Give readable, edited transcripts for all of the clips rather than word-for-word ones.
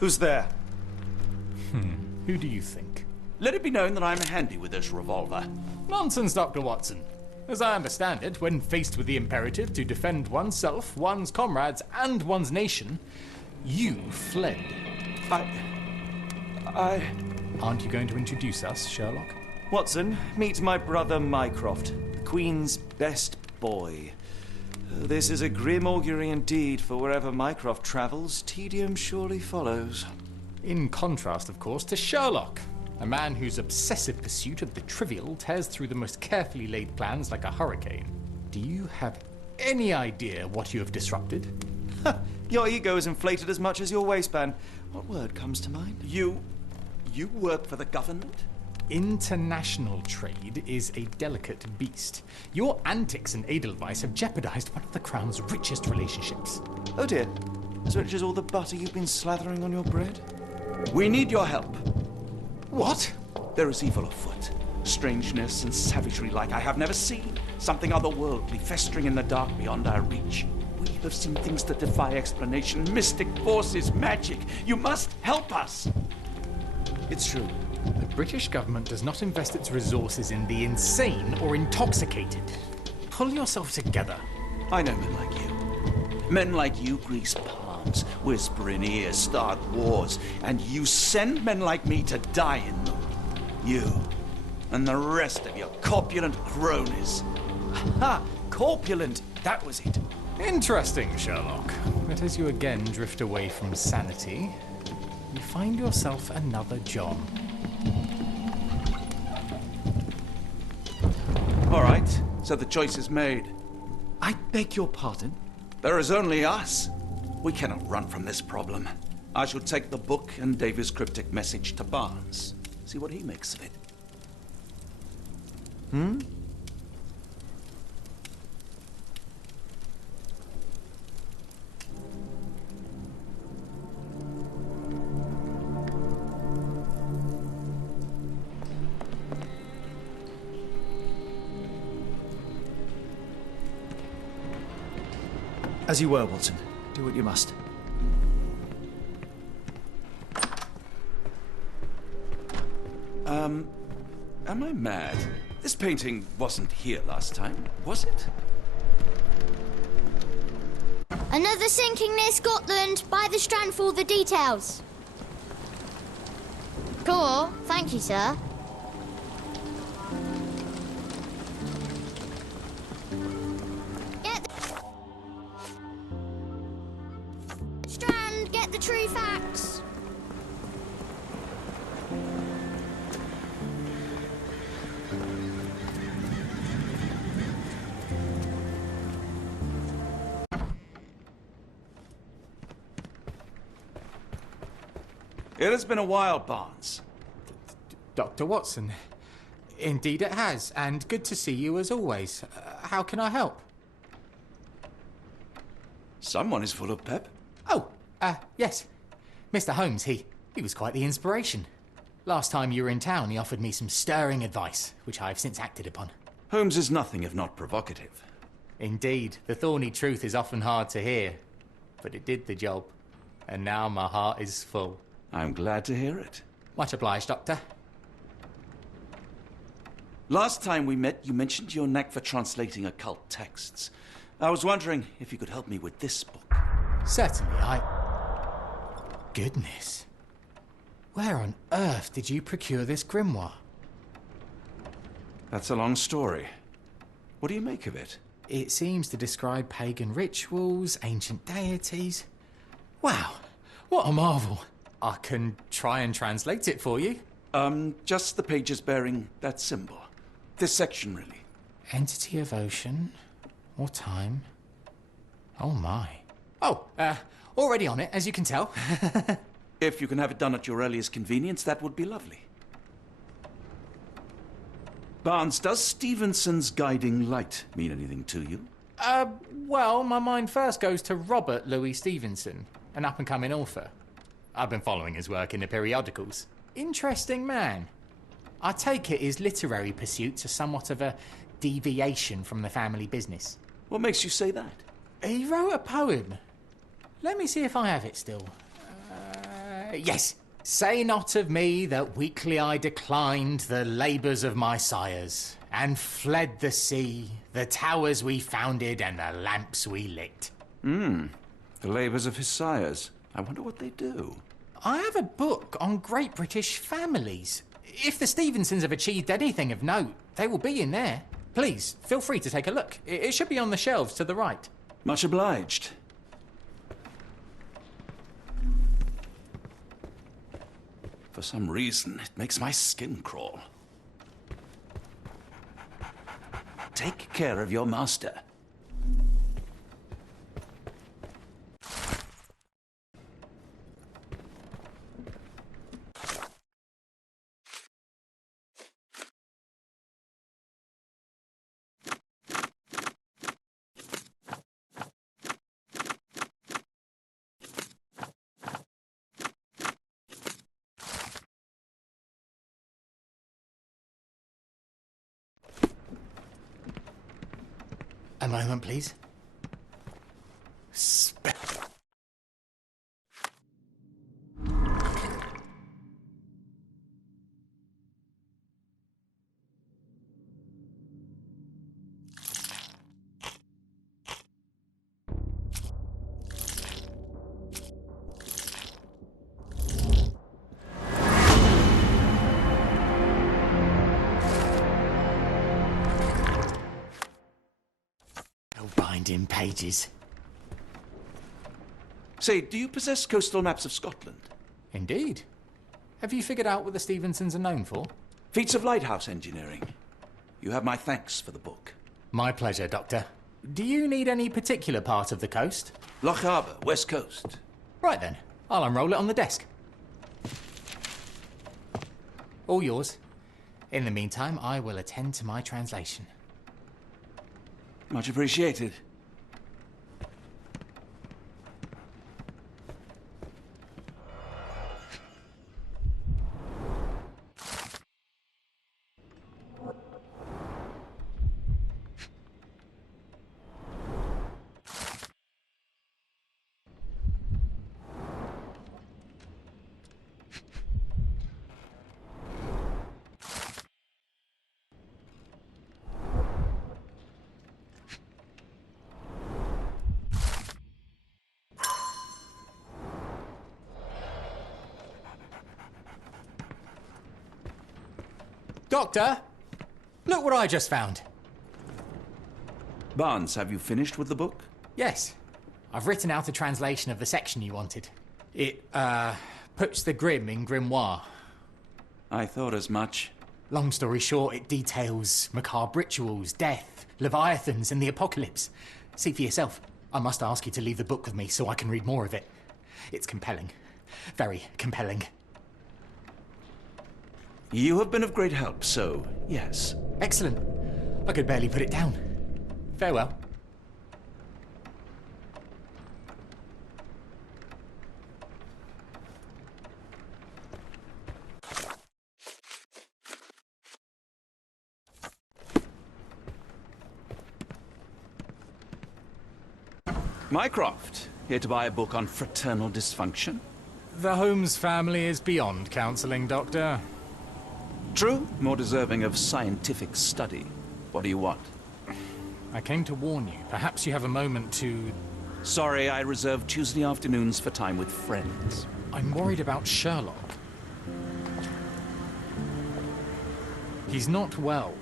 Who's there? Who do you think? Let it be known that I'm handy with this revolver. Nonsense, Dr. Watson. As I understand it, when faced with the imperative to defend oneself, one's comrades, and one's nation, you fled. Aren't you going to introduce us, Sherlock? Watson, meet my brother Mycroft, the Queen's best boy. This is a grim augury indeed, for wherever Mycroft travels, tedium surely follows. In contrast, of course, to Sherlock, a man whose obsessive pursuit of the trivial tears through the most carefully laid plans like a hurricane. Do you have any idea what you have disrupted? Your ego is inflated as much as your waistband. What word comes to mind? You work for the government? International trade is a delicate beast. Your antics and edelweiss have jeopardized one of the Crown's richest relationships. Oh dear. As rich as all the butter you've been slathering on your bread? We need your help. What? There is evil afoot. Strangeness and savagery like I have never seen. Something otherworldly festering in the dark beyond our reach. We have seen things that defy explanation. Mystic forces, magic. You must help us. It's true. The British government does not invest its resources in the insane or intoxicated. Pull yourself together. I know men like you. Men like you grease palms, whisper in ears, start wars, and you send men like me to die in them. You and the rest of your corpulent cronies. Ha! Corpulent! That was it. Interesting, Sherlock. But as you again drift away from sanity, you find yourself another John. All right, so the choice is made. I beg your pardon? There is only us. We cannot run from this problem. I shall take the book and Davy's cryptic message to Barnes. See what he makes of it. As you were, Watson. Do what you must. Am I mad? This painting wasn't here last time, was it? Another sinking near Scotland. By the Strand for all the details. Cool. Thank you, sir. Get the Strand. Get the true facts. It has been a while, Barnes. Dr. Watson, indeed it has, and good to see you as always. How can I help? Someone is full of pep. Oh, yes. Mr. Holmes, he was quite the inspiration. Last time you were in town, he offered me some stirring advice, which I have since acted upon. Holmes is nothing if not provocative. Indeed, the thorny truth is often hard to hear, but it did the job, and now my heart is full. I'm glad to hear it. Much obliged, Doctor. Last time we met, you mentioned your knack for translating occult texts. I was wondering if you could help me with this book. Certainly, Goodness. Where on earth did you procure this grimoire? That's a long story. What do you make of it? It seems to describe pagan rituals, ancient deities. Wow, what a marvel. I can try and translate it for you. Just the pages bearing that symbol. This section, really. Entity of ocean or time. Oh my. Oh, already on it, as you can tell. If you can have it done at your earliest convenience, that would be lovely. Barnes, does Stevenson's guiding light mean anything to you? Well, my mind first goes to Robert Louis Stevenson, an up-and-coming author. I've been following his work in the periodicals. Interesting man. I take it his literary pursuits are somewhat of a deviation from the family business. What makes you say that? He wrote a poem. Let me see if I have it still. Yes. Say not of me that weakly I declined the labours of my sires, and fled the sea, the towers we founded, and the lamps we lit. The labours of his sires. I wonder what they do. I have a book on great British families. If the Stevensons have achieved anything of note, they will be in there. Please, feel free to take a look. It should be on the shelves to the right. Much obliged. For some reason, it makes my skin crawl. Take care of your master. A moment, please. Binding pages. Say, do you possess coastal maps of Scotland? Indeed. Have you figured out what the Stevensons are known for? Feats of lighthouse engineering. You have my thanks for the book. My pleasure, Doctor. Do you need any particular part of the coast? Loch Harbour, West Coast. Right then. I'll unroll it on the desk. All yours. In the meantime, I will attend to my translation. Much appreciated. Doctor! Look what I just found. Barnes, have you finished with the book? Yes. I've written out a translation of the section you wanted. It, puts the Grim in Grimoire. I thought as much. Long story short, it details macabre rituals, death, leviathans, and the apocalypse. See for yourself. I must ask you to leave the book with me so I can read more of it. It's compelling. Very compelling. You have been of great help, so yes. Excellent. I could barely put it down. Farewell. Mycroft, here to buy a book on fraternal dysfunction? The Holmes family is beyond counselling, Doctor. True, more deserving of scientific study. What do you want? I came to warn you. Perhaps you have a moment to... Sorry, I reserve Tuesday afternoons for time with friends. I'm worried about Sherlock. He's not well.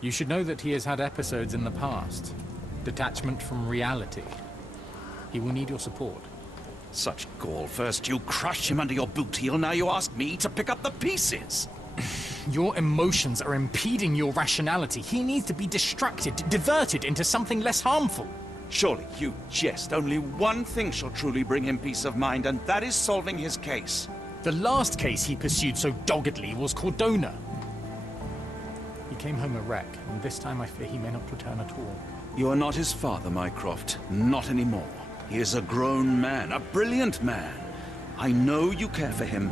You should know that he has had episodes in the past. Detachment from reality. He will need your support. Such gall. First you crush him under your boot heel, now you ask me to pick up the pieces. Your emotions are impeding your rationality. He needs to be distracted, diverted into something less harmful. Surely you jest. Only one thing shall truly bring him peace of mind, and that is solving his case. The last case he pursued so doggedly was Cordona. He came home a wreck, and this time I fear he may not return at all. You are not his father, Mycroft. Not anymore. He is a grown man, a brilliant man. I know you care for him.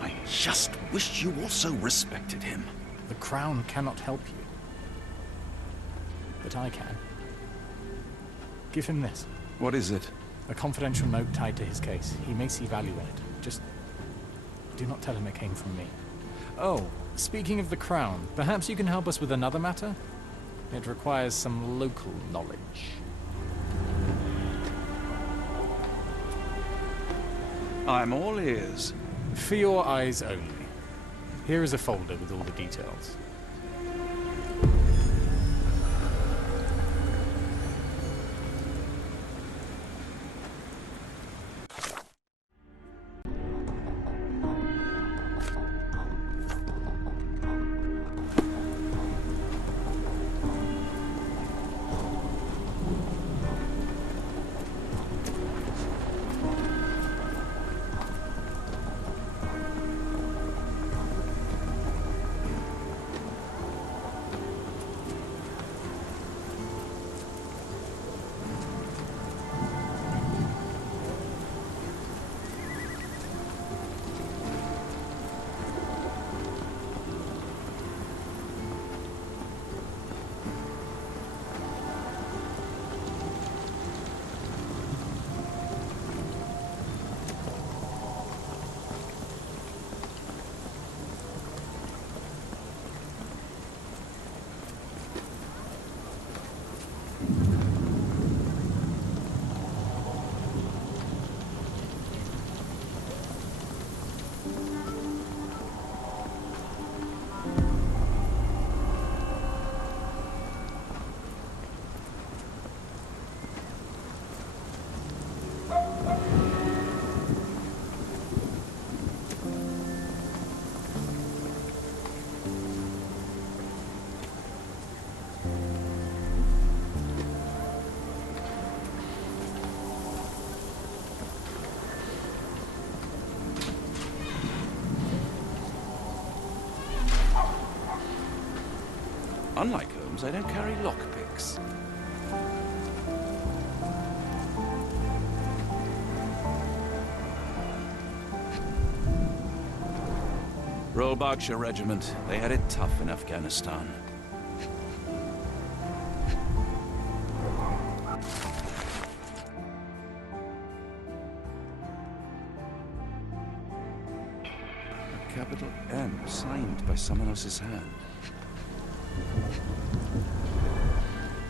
I just wish you also respected him. The Crown cannot help you. But I can. Give him this. What is it? A confidential note tied to his case. He may see value in it. Just Do not tell him it came from me. Oh, speaking of the crown, perhaps you can help us with another matter? It requires some local knowledge. I'm all ears. For your eyes only. Here is a folder with all the details. Unlike Holmes, I don't carry lockpicks. Royal Berkshire Regiment. They had it tough in Afghanistan. A capital M signed by someone else's hand.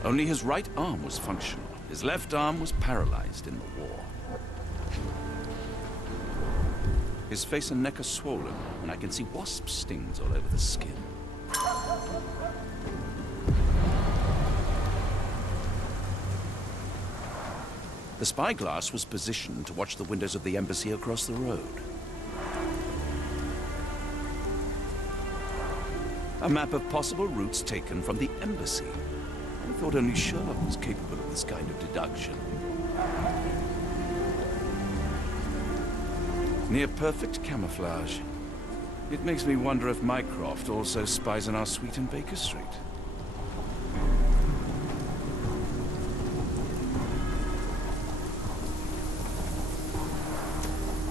Only his right arm was functional. His left arm was paralyzed in the war. His face and neck are swollen, and I can see wasp stings all over the skin. The spyglass was positioned to watch the windows of the embassy across the road. A map of possible routes taken from the embassy. I thought only Sherlock was capable of this kind of deduction. Near perfect camouflage. It makes me wonder if Mycroft also spies on our suite in Baker Street.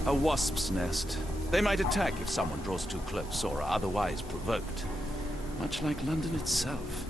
A wasp's nest. They might attack if someone draws too close or are otherwise provoked. Much like London itself.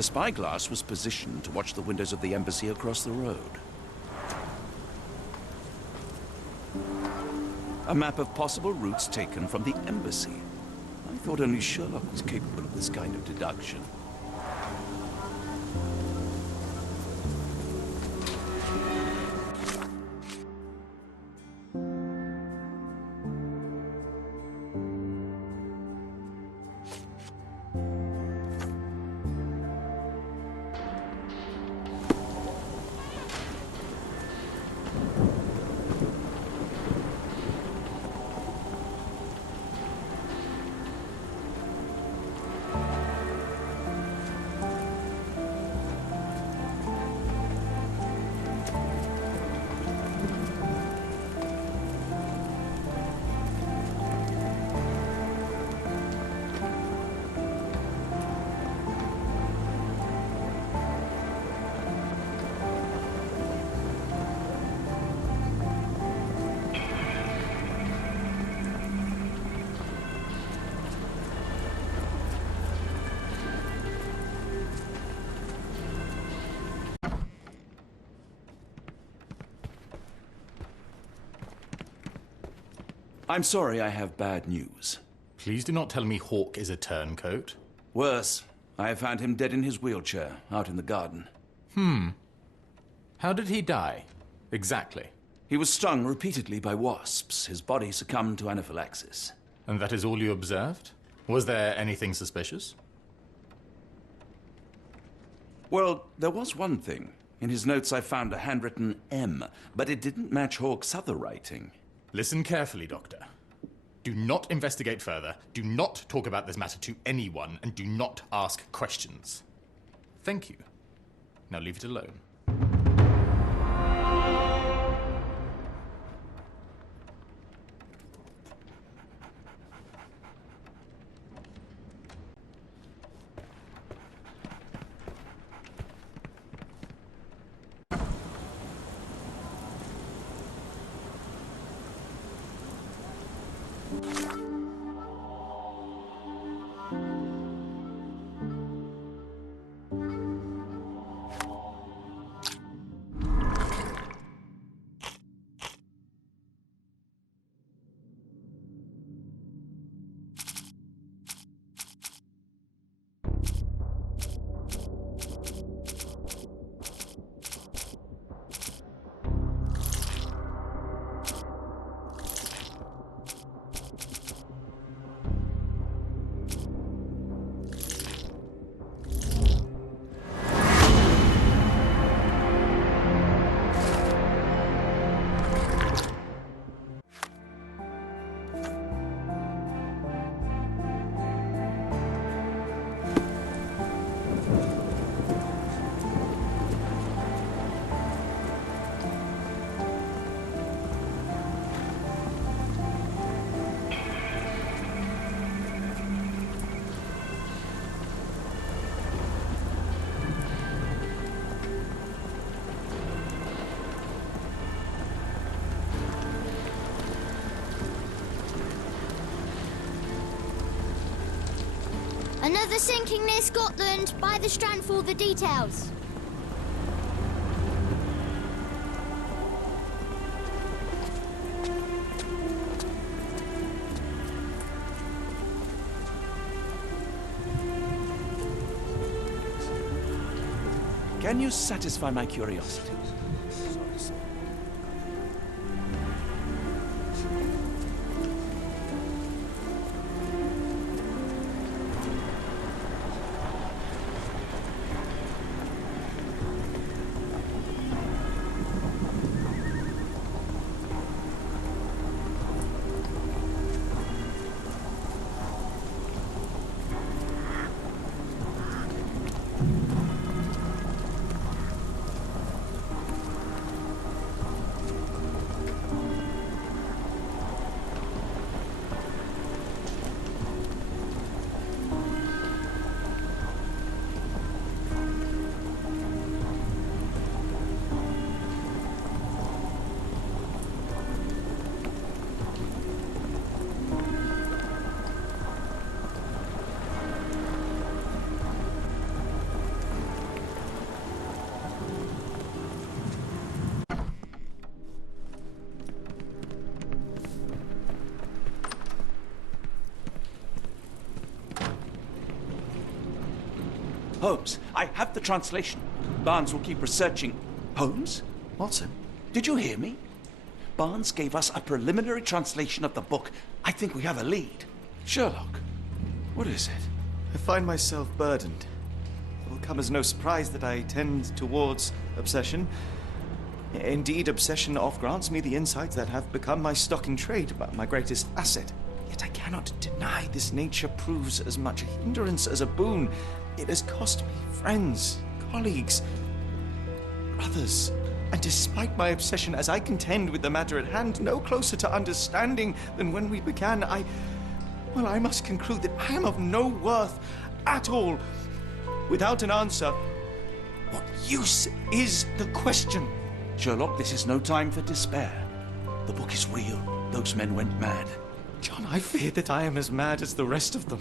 The spyglass was positioned to watch the windows of the embassy across the road. A map of possible routes taken from the embassy. I thought only Sherlock was capable of this kind of deduction. I'm sorry, I have bad news. Please do not tell me Hawk is a turncoat. Worse, I have found him dead in his wheelchair, out in the garden. How did he die? Exactly. He was stung repeatedly by wasps. His body succumbed to anaphylaxis. And that is all you observed? Was there anything suspicious? Well, there was one thing. In his notes I found a handwritten M, but it didn't match Hawk's other writing. Listen carefully, Doctor. Do not investigate further, do not talk about this matter to anyone, and do not ask questions. Thank you. Now leave it alone. Another sinking near Scotland. By the Strand for all the details. Can you satisfy my curiosity? Holmes, I have the translation. Barnes will keep researching. Holmes? Watson? Did you hear me? Barnes gave us a preliminary translation of the book. I think we have a lead. Sherlock, what is it? I find myself burdened. It will come as no surprise that I tend towards obsession. Indeed, obsession oft grants me the insights that have become my stock in trade, my greatest asset. Yet I cannot deny this nature proves as much a hindrance as a boon. It has cost me friends, colleagues, brothers. And despite my obsession as I contend with the matter at hand, no closer to understanding than when we began, I must conclude that I am of no worth at all. Without an answer, what use is the question? Sherlock, this is no time for despair. The book is real. Those men went mad. John, I fear that I am as mad as the rest of them.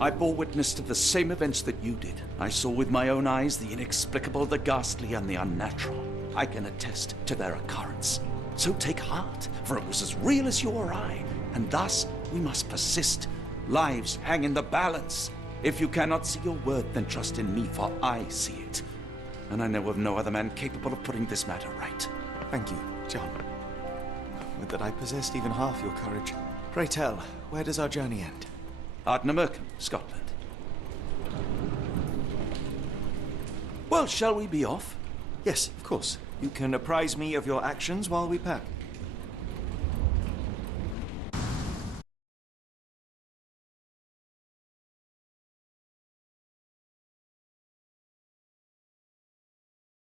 I bore witness to the same events that you did. I saw with my own eyes the inexplicable, the ghastly, and the unnatural. I can attest to their occurrence. So take heart, for it was as real as you or I, and thus we must persist. Lives hang in the balance. If you cannot see your worth, then trust in me, for I see it. And I know of no other man capable of putting this matter right. Thank you, John. Would that I possessed even half your courage. Pray tell, where does our journey end? Ardnamurchan, Scotland. Well, shall we be off? Yes, of course. You can apprise me of your actions while we pack.